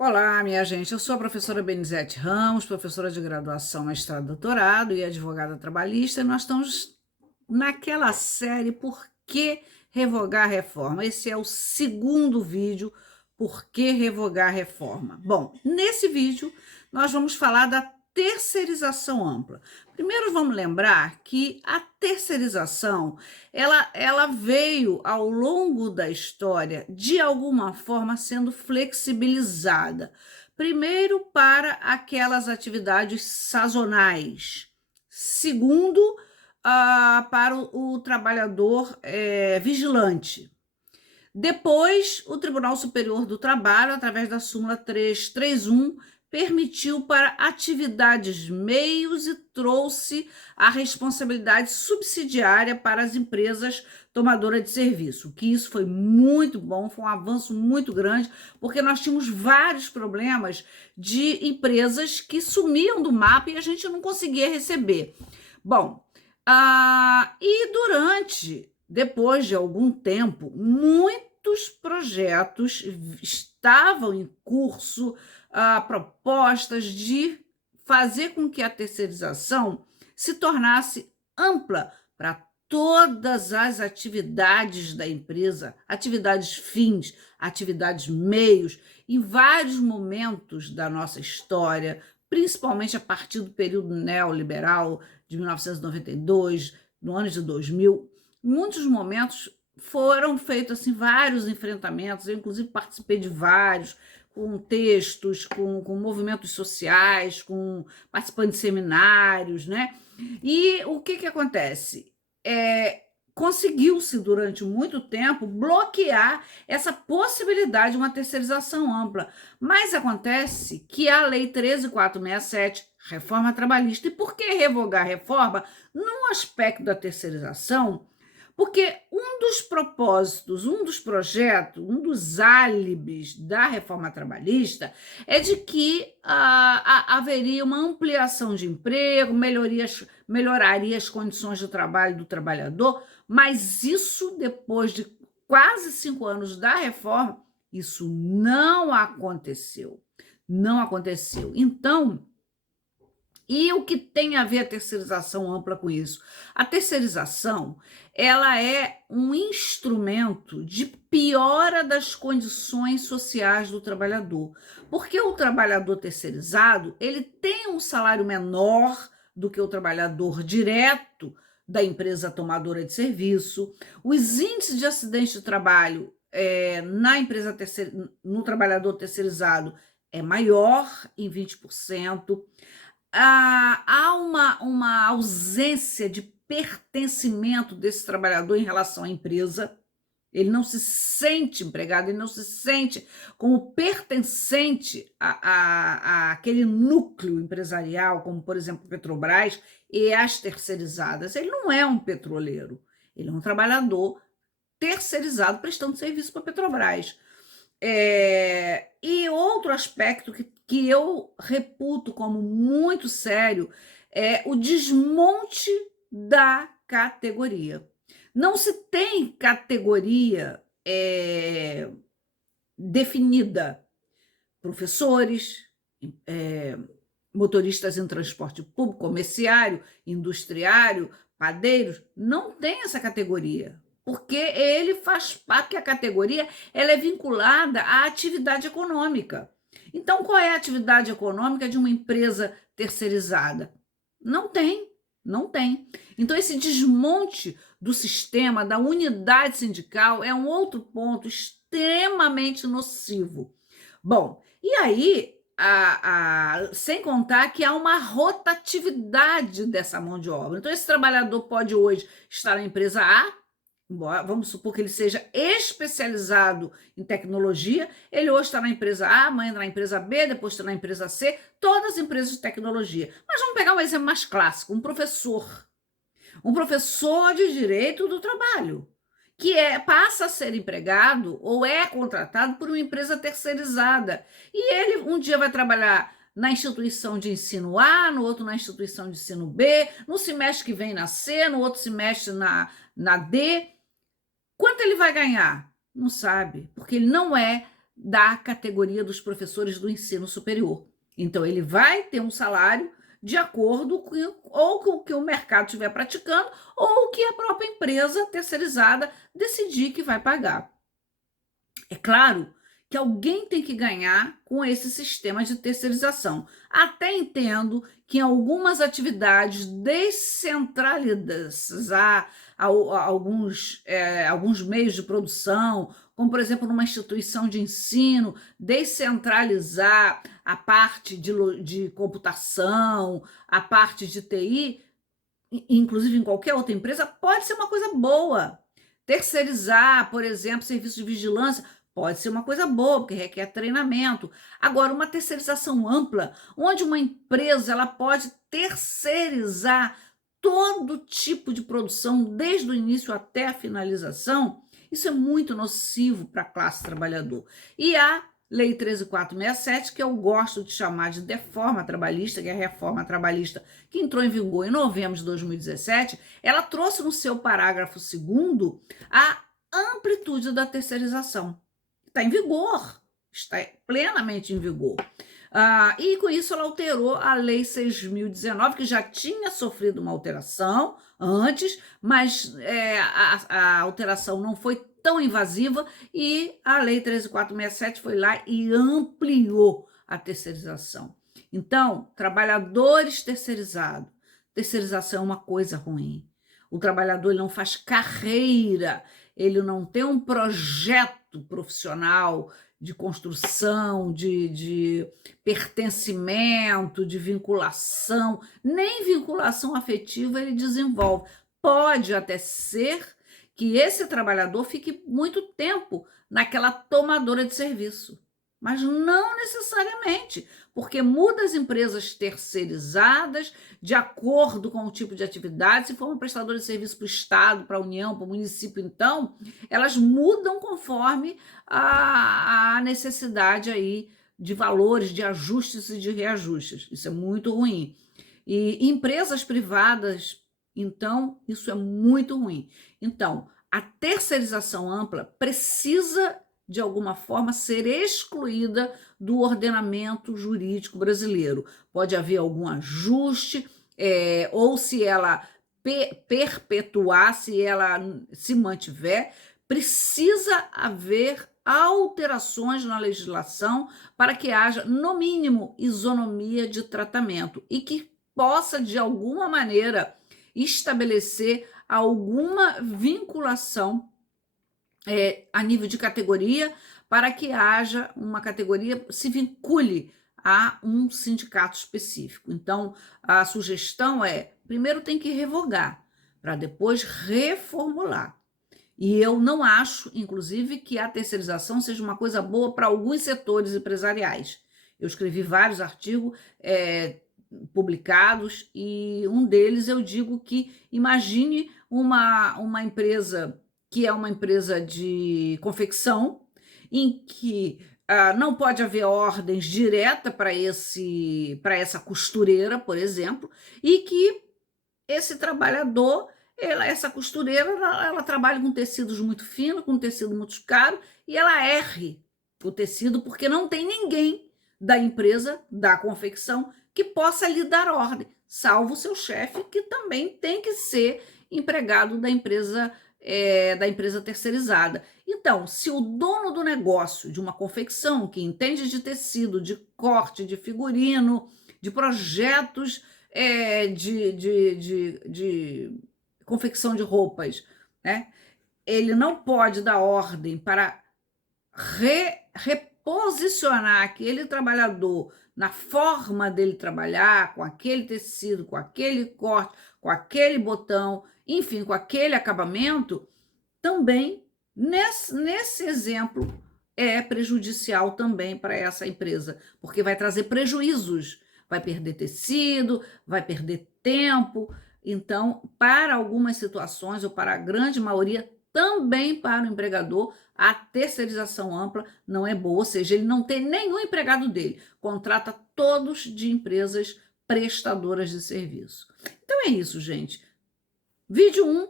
Olá, minha gente. Eu sou a professora Benizete Ramos, professora de graduação, mestrado, doutorado e advogada trabalhista. E nós estamos naquela série Por que revogar a reforma? Esse é o segundo vídeo, Por que revogar a reforma? Bom, nesse vídeo nós vamos falar da terceirização ampla. Primeiro vamos lembrar que a terceirização ela veio ao longo da história de alguma forma sendo flexibilizada. Primeiro para aquelas atividades sazonais. Segundo, para o trabalhador vigilante. Depois, o Tribunal Superior do Trabalho, através da súmula 331, permitiu para atividades meios e trouxe a responsabilidade subsidiária para as empresas tomadoras de serviço, que isso foi muito bom, foi um avanço muito grande, porque nós tínhamos vários problemas de empresas que sumiam do mapa e a gente não conseguia receber. Bom, depois de algum tempo, muitos projetos estavam em curso, propostas de fazer com que a terceirização se tornasse ampla para todas as atividades da empresa, atividades fins, atividades meios, em vários momentos da nossa história, principalmente a partir do período neoliberal de 1992, no ano de 2000, em muitos momentos foram feitos assim, vários enfrentamentos, eu inclusive participei de vários, com textos, com movimentos sociais, participando de seminários, né? E o que acontece? Conseguiu-se durante muito tempo bloquear essa possibilidade de uma terceirização ampla, mas acontece que a Lei 13.467, reforma trabalhista, e por que revogar a reforma no aspecto da terceirização? Porque um dos propósitos, um dos projetos, um dos álibis da reforma trabalhista é de que haveria uma ampliação de emprego, melhoraria as condições de trabalho do trabalhador, mas isso, depois de quase 5 anos da reforma, isso não aconteceu. Não aconteceu. Então, e o que tem a ver a terceirização ampla com isso? A terceirização, ela é um instrumento de piora das condições sociais do trabalhador, porque o trabalhador terceirizado, ele tem um salário menor do que o trabalhador direto da empresa tomadora de serviço. Os índices de acidente de trabalho no trabalhador terceirizado é maior em 20%. Há uma ausência de pertencimento desse trabalhador em relação à empresa. Ele não se sente empregado, ele não se sente como pertencente àquele núcleo empresarial, como, por exemplo, Petrobras e as terceirizadas. Ele não é um petroleiro, ele é um trabalhador terceirizado prestando serviço para a Petrobras. E outro aspecto que eu reputo como muito sério é o desmonte da categoria. Não se tem categoria definida. Professores, motoristas em transporte público, comerciário, industriário, padeiros, não tem essa categoria, porque ele faz parte, a categoria ela é vinculada à atividade econômica. Então, qual é a atividade econômica de uma empresa terceirizada? Não tem, não tem. Então, esse desmonte do sistema, da unidade sindical, é um outro ponto extremamente nocivo. Bom, e aí, sem contar que há uma rotatividade dessa mão de obra. Então, esse trabalhador pode hoje estar na empresa A, vamos supor que ele seja especializado em tecnologia, ele hoje está na empresa A, amanhã está na empresa B, depois está na empresa C, todas as empresas de tecnologia. Mas vamos pegar um exemplo mais clássico, um professor de direito do trabalho, que passa a ser empregado ou é contratado por uma empresa terceirizada. E ele um dia vai trabalhar na instituição de ensino A, no outro na instituição de ensino B, no semestre que vem na C, no outro semestre na D. Quanto ele vai ganhar? Não sabe, porque ele não é da categoria dos professores do ensino superior. Então, ele vai ter um salário de acordo com ou com o que o mercado estiver praticando ou o que a própria empresa terceirizada decidir que vai pagar. É claro que alguém tem que ganhar com esse sistema de terceirização. Até entendo que em algumas atividades descentralizadas a alguns meios de produção, como, por exemplo, numa instituição de ensino, descentralizar a parte de computação, a parte de TI, inclusive em qualquer outra empresa, pode ser uma coisa boa. Terceirizar, por exemplo, serviço de vigilância, pode ser uma coisa boa, porque requer treinamento. Agora, uma terceirização ampla, onde uma empresa ela pode terceirizar todo tipo de produção, desde o início até a finalização, isso é muito nocivo para a classe trabalhadora. E a Lei 13.467, que eu gosto de chamar de reforma trabalhista, que é a reforma trabalhista que entrou em vigor em novembro de 2017, ela trouxe no seu parágrafo 2º a amplitude da terceirização. Está em vigor, está plenamente em vigor. E com isso ela alterou a Lei 6.019, que já tinha sofrido uma alteração antes, mas a alteração não foi tão invasiva e a Lei 13.467 foi lá e ampliou a terceirização. Então, trabalhadores terceirizados, terceirização é uma coisa ruim. O trabalhador ele não faz carreira, ele não tem um projeto profissional de construção, de pertencimento, de vinculação, nem vinculação afetiva ele desenvolve. Pode até ser que esse trabalhador fique muito tempo naquela tomadora de serviço, mas não necessariamente, porque muda as empresas terceirizadas de acordo com o tipo de atividade. Se for uma prestadora de serviço para o Estado, para a União, para o município, então, elas mudam conforme a necessidade aí de valores, de ajustes e de reajustes. Isso é muito ruim. E empresas privadas, então, isso é muito ruim. Então, a terceirização ampla precisa, de alguma forma, ser excluída do ordenamento jurídico brasileiro. Pode haver algum ajuste, ou se ela perpetuar, se ela se mantiver, precisa haver alterações na legislação para que haja, no mínimo, isonomia de tratamento e que possa, de alguma maneira, estabelecer alguma vinculação a nível de categoria, para que haja uma categoria, se vincule a um sindicato específico. Então, a sugestão primeiro tem que revogar, para depois reformular. E eu não acho, inclusive, que a terceirização seja uma coisa boa para alguns setores empresariais. Eu escrevi vários artigos publicados e um deles eu digo que imagine uma empresa que é uma empresa de confecção, em que não pode haver ordens diretas para essa costureira, por exemplo, e que esse trabalhador, essa costureira, ela trabalha com tecidos muito finos, com tecido muito caro, e ela erre o tecido porque não tem ninguém da empresa, da confecção, que possa lhe dar ordem, salvo o seu chefe, que também tem que ser empregado da empresa terceirizada. Então, se o dono do negócio de uma confecção, que entende de tecido, de corte, de figurino, de projetos de confecção de roupas, né, ele não pode dar ordem para reposicionar aquele trabalhador na forma dele trabalhar, com aquele tecido, com aquele corte, com aquele botão, enfim, com aquele acabamento, também, nesse exemplo, é prejudicial também para essa empresa, porque vai trazer prejuízos, vai perder tecido, vai perder tempo. Então, para algumas situações, ou para a grande maioria, também para o empregador, a terceirização ampla não é boa, ou seja, ele não tem nenhum empregado dele, contrata todos de empresas prestadoras de serviço. Então é isso, gente. Vídeo 1